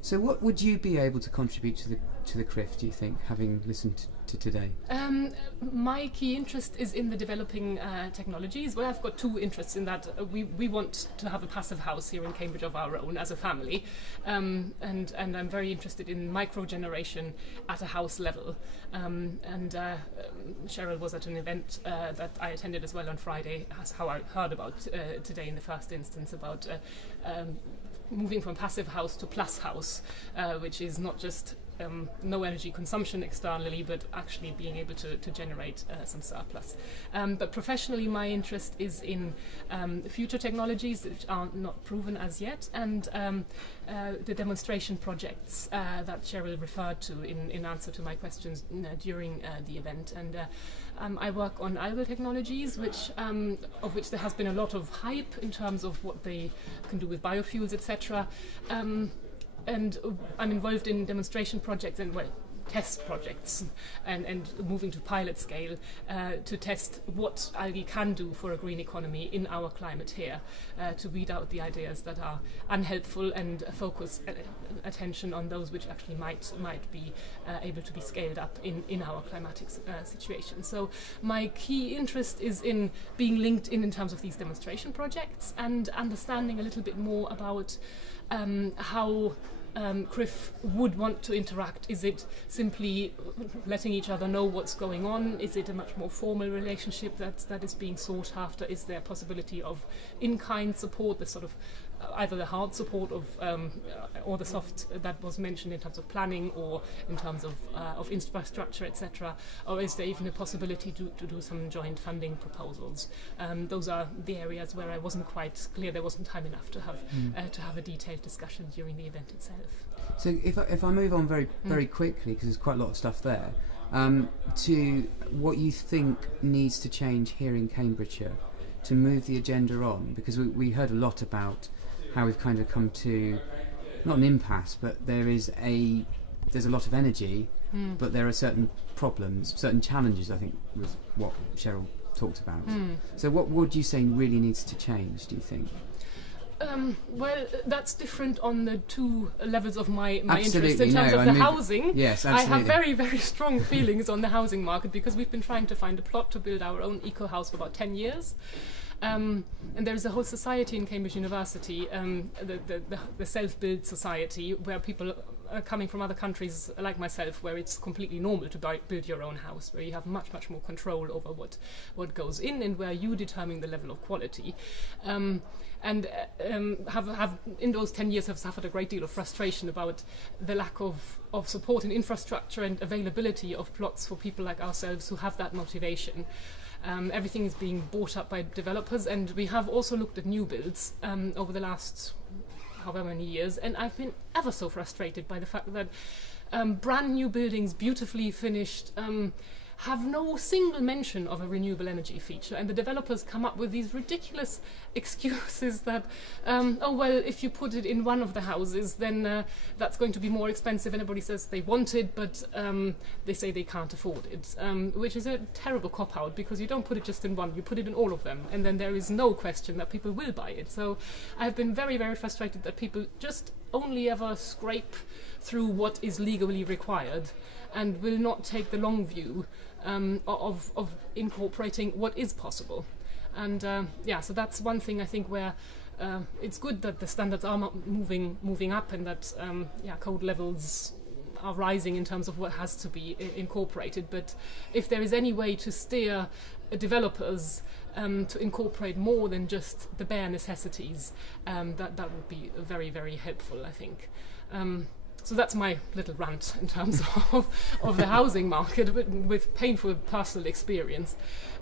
So what would you be able to contribute to the CRIF, do you think, having listened to today? My key interest is in the developing technologies. Well, I've got two interests in that. We want to have a passive house here in Cambridge of our own as a family, and I'm very interested in microgeneration at a house level. Cheryl was at an event that I attended as well on Friday. That's how I heard about today in the first instance, about moving from passive house to plus house, which is not just no energy consumption externally, but actually being able to generate some surplus. But professionally, my interest is in future technologies which are not proven as yet, and the demonstration projects that Cheryl referred to in answer to my questions during the event. And I work on algal technologies, of which there has been a lot of hype in terms of what they can do with biofuels, etc. And I'm involved in demonstration projects and, well, test projects and moving to pilot scale to test what algae can do for a green economy in our climate here, to weed out the ideas that are unhelpful and focus attention on those which actually might be able to be scaled up in our climatic situation. So my key interest is in being linked in terms of these demonstration projects and understanding a little bit more about how CRIF would want to interact. Is it simply letting each other know what's going on? Is it a much more formal relationship that is being sought after? Is there a possibility of in-kind support, the sort of either the hard support of or the soft that was mentioned in terms of planning or in terms of infrastructure, etc., or is there even a possibility to do some joint funding proposals? Those are the areas where I wasn't quite clear. There wasn't time enough to have a detailed discussion during the event itself. So if I move on very quickly, because there's quite a lot of stuff there, to what you think needs to change here in Cambridgeshire to move the agenda on, because we heard a lot about how we've kind of come to not an impasse, but there's a lot of energy, but there are certain problems, certain challenges, I think was what Cheryl talked about. So what would you say really needs to change, do you think? Well, that's different on the two levels of my interest. Absolutely, in terms of the housing. Yes, absolutely. I have very, very strong feelings on the housing market because we've been trying to find a plot to build our own eco-house for about 10 years. And there is a whole society in Cambridge University, the Self-Build Society, where people are coming from other countries like myself, where it's completely normal to build your own house, where you have much more control over what goes in and where you determine the level of quality. Have in those 10 years have suffered a great deal of frustration about the lack of support in infrastructure and availability of plots for people like ourselves who have that motivation. Everything is being bought up by developers, and we have also looked at new builds over the last however many years, and I've been ever so frustrated by the fact that brand new buildings, beautifully finished, have no single mention of a renewable energy feature, and the developers come up with these ridiculous excuses that, oh well, if you put it in one of the houses, then that's going to be more expensive. Everybody says they want it, but they say they can't afford it, which is a terrible cop-out, because you don't put it just in one, you put it in all of them, and then there is no question that people will buy it. So I've been very, very frustrated that people just only ever scrape through what is legally required and will not take the long view of incorporating what is possible. And yeah, so that's one thing I think where it's good that the standards are moving up, and that yeah, code levels are rising in terms of what has to be incorporated. But if there is any way to steer developers to incorporate more than just the bare necessities, that would be very, very helpful, I think. So that's my little rant in terms of the housing market, with painful personal experience.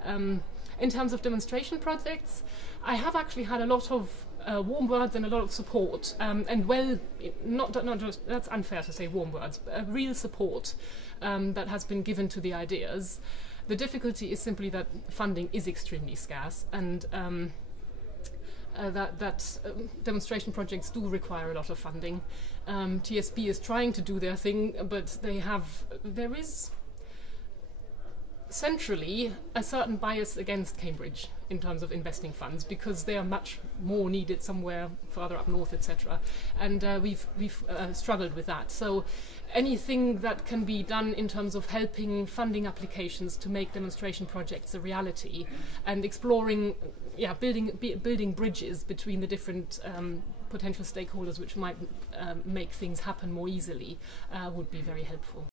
In terms of demonstration projects, I have actually had a lot of warm words and a lot of support, and well, not just, that's unfair to say warm words, but real support that has been given to the ideas. The difficulty is simply that funding is extremely scarce, and that demonstration projects do require a lot of funding. TSB is trying to do their thing, but there is centrally a certain bias against Cambridge in terms of investing funds, because they are much more needed somewhere further up north, etc. And we've struggled with that. So anything that can be done in terms of helping funding applications to make demonstration projects a reality, and exploring, building bridges between the different potential stakeholders which might make things happen more easily, would be very helpful.